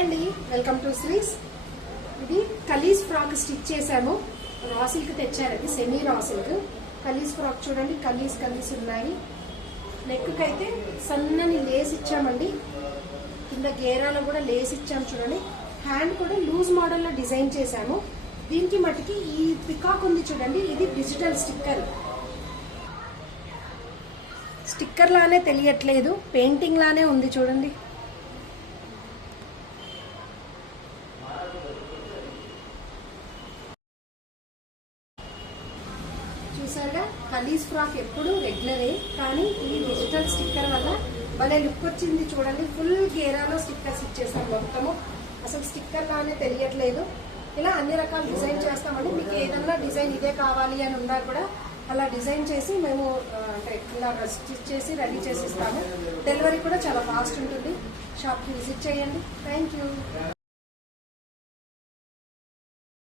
అండి, welcome to శ్రీస్. ఇది కలీస్ frock stitch చేసాము. రా సిల్క్ తెచ్చారు, అది సెమీ రా సిల్క్ కలీస్ ఫ్రాక్. చూడండి, కలీస్ ఉన్నాయి. నెక్ కి అయితే సన్నని లేస్ ఇచ్చామండి, కింద గేరాలో కూడా లేస్ ఇచ్చాము. చూడండి, హ్యాండ్ కూడా లూజ్ మోడల్ లో డిజైన్ చేసాము. దీనికి మటుకి ఈ పికాక్ ఉంది చూడండి, ఇది డిజిటల్ స్టిక్కర్ లానే తెలియట్లేదు, పెయింటింగ్ లానే ఉంది. చూడండి, చూసారుగా, కలీస్ ఫ్రాక్ ఎప్పుడు రెగ్యులరే, కానీ ఈ డిజిటల్ స్టిక్కర్ వల్ల భలే లుక్ వచ్చింది. చూడండి, ఫుల్ గేరాలో స్టిక్కర్స్ ఇచ్చేసాం మొత్తము. అసలు స్టిక్కర్ లానే తెలియట్లేదు. ఇలా అన్ని రకాల డిజైన్ చేస్తామండి. మీకు ఏదన్నా డిజైన్ ఇదే కావాలి అని ఉన్నా కూడా అలా డిజైన్ చేసి మేము అంటే ఇలా స్టిచ్ చేసి రెడీ చేసి ఇస్తాము. డెలివరీ కూడా చాలా ఫాస్ట్ ఉంటుంది. షాప్కి విజిట్ చేయండి. Thank you.